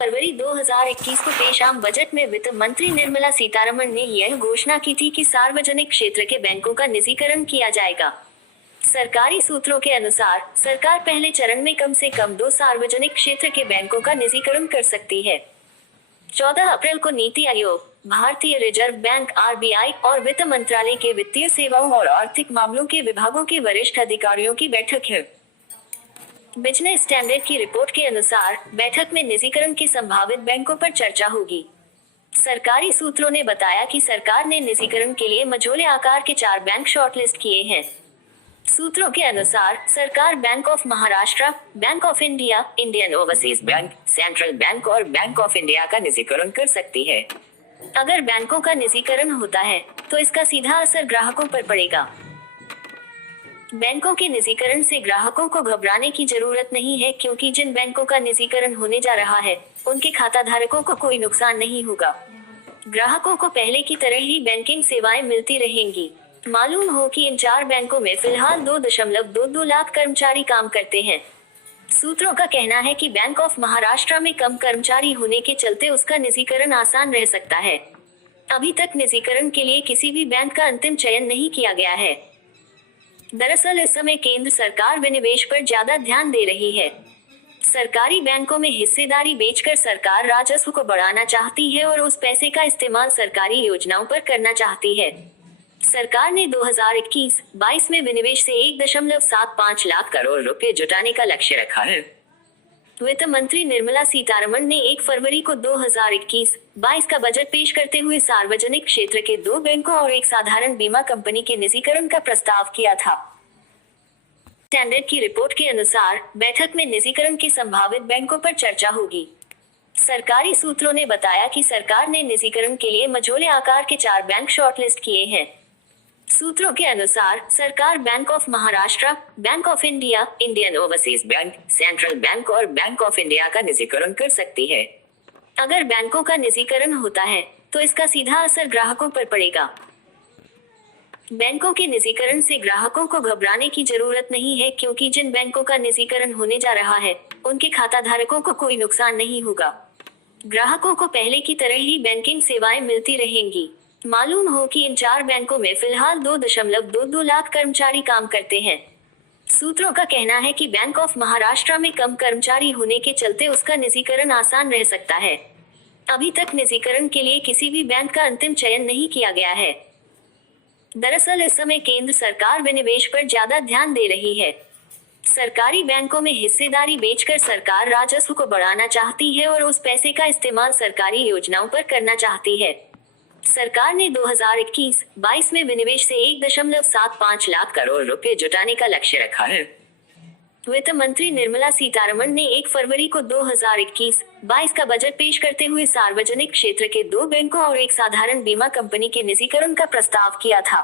फरवरी 2021 को पेश आम बजट में वित्त मंत्री निर्मला सीतारमण ने यह घोषणा की थी कि सार्वजनिक क्षेत्र के बैंकों का निजीकरण किया जाएगा। सरकारी सूत्रों के अनुसार सरकार पहले चरण में कम से कम 2 सार्वजनिक क्षेत्र के बैंकों का निजीकरण कर सकती है। 14 अप्रैल को नीति आयोग, भारतीय रिजर्व बैंक (RBI) और वित्त मंत्रालय के वित्तीय सेवाओं और आर्थिक मामलों के विभागों के वरिष्ठ अधिकारियों की बैठक है। बिजनेस स्टैंडर्ड की रिपोर्ट के अनुसार बैठक में निजीकरण के संभावित बैंकों पर चर्चा होगी। सरकारी सूत्रों ने बताया कि सरकार ने निजीकरण के लिए मझोले आकार के 4 बैंक शॉर्टलिस्ट किए हैं। सूत्रों के अनुसार सरकार bank of Maharashtra, bank of India, Indian overseas bank, central bank और बैंक ऑफ इंडिया का निजीकरण कर सकती है। अगर बैंकों का निजीकरण होता है तो इसका सीधा असर ग्राहकों पर पड़ेगा। बैंकों के निजीकरण से ग्राहकों को घबराने की जरूरत नहीं है, क्योंकि जिन बैंकों का निजीकरण होने जा रहा है उनके खाता धारकों को कोई नुकसान नहीं होगा। ग्राहकों को पहले की तरह ही बैंकिंग सेवाएं मिलती रहेंगी। मालूम हो कि इन 4 बैंकों में फिलहाल 2.22 लाख कर्मचारी काम करते हैं। सूत्रों का कहना है कि बैंक ऑफ महाराष्ट्र में कम कर्मचारी होने के चलते उसका निजीकरण आसान रह सकता है। अभी तक निजीकरण के लिए किसी भी बैंक का अंतिम चयन नहीं किया गया है। दरअसल इस समय केंद्र सरकार विनिवेश पर ज्यादा ध्यान दे रही है। सरकारी बैंकों में हिस्सेदारी बेचकर सरकार राजस्व को बढ़ाना चाहती है और उस पैसे का इस्तेमाल सरकारी योजनाओं पर करना चाहती है। सरकार ने 2021-22 में विनिवेश से 1.75 लाख करोड़ रुपए जुटाने का लक्ष्य रखा है। वित्त मंत्री निर्मला सीतारमण ने 1 फरवरी को 2021-22 का बजट पेश करते हुए सार्वजनिक क्षेत्र के 2 बैंकों और एक साधारण बीमा कंपनी के निजीकरण का प्रस्ताव किया था। स्टैंडर्ड की रिपोर्ट के अनुसार बैठक में निजीकरण के संभावित बैंकों पर चर्चा होगी। सरकारी सूत्रों ने बताया कि सरकार ने निजीकरण के लिए मझोले आकार के 4 बैंक शॉर्टलिस्ट किए हैं। सूत्रों के अनुसार सरकार bank of Maharashtra, bank of India, Indian overseas bank, central bank और बैंक ऑफ इंडिया का निजीकरण कर सकती है। अगर बैंकों का निजीकरण होता है तो इसका सीधा असर ग्राहकों पर पड़ेगा। बैंकों के निजीकरण से ग्राहकों को घबराने की जरूरत नहीं है, क्योंकि जिन बैंकों का निजीकरण होने जा रहा है उनके खाता धारकों को कोई नुकसान नहीं होगा। ग्राहकों को पहले की तरह ही बैंकिंग सेवाएं मिलती रहेंगी। मालूम हो कि इन 4 बैंकों में फिलहाल 2.22 लाख कर्मचारी काम करते हैं। सूत्रों का कहना है कि बैंक ऑफ महाराष्ट्र में कम कर्मचारी होने के चलते उसका निजीकरण आसान रह सकता है। अभी तक निजीकरण के लिए किसी भी बैंक का अंतिम चयन नहीं किया गया है। दरअसल इस समय केंद्र सरकार विनिवेश पर ज्यादा ध्यान दे रही है। सरकारी बैंकों में हिस्सेदारी बेचकर सरकार राजस्व को बढ़ाना चाहती है और उस पैसे का इस्तेमाल सरकारी योजनाओं पर करना चाहती है। सरकार ने 2021-22 में विनिवेश से 1.75 लाख करोड़ रुपए जुटाने का लक्ष्य रखा है। वित्त मंत्री निर्मला सीतारमण ने 1 फरवरी को 2021-22 का बजट पेश करते हुए सार्वजनिक क्षेत्र के 2 बैंकों और एक साधारण बीमा कंपनी के निजीकरण का प्रस्ताव किया था।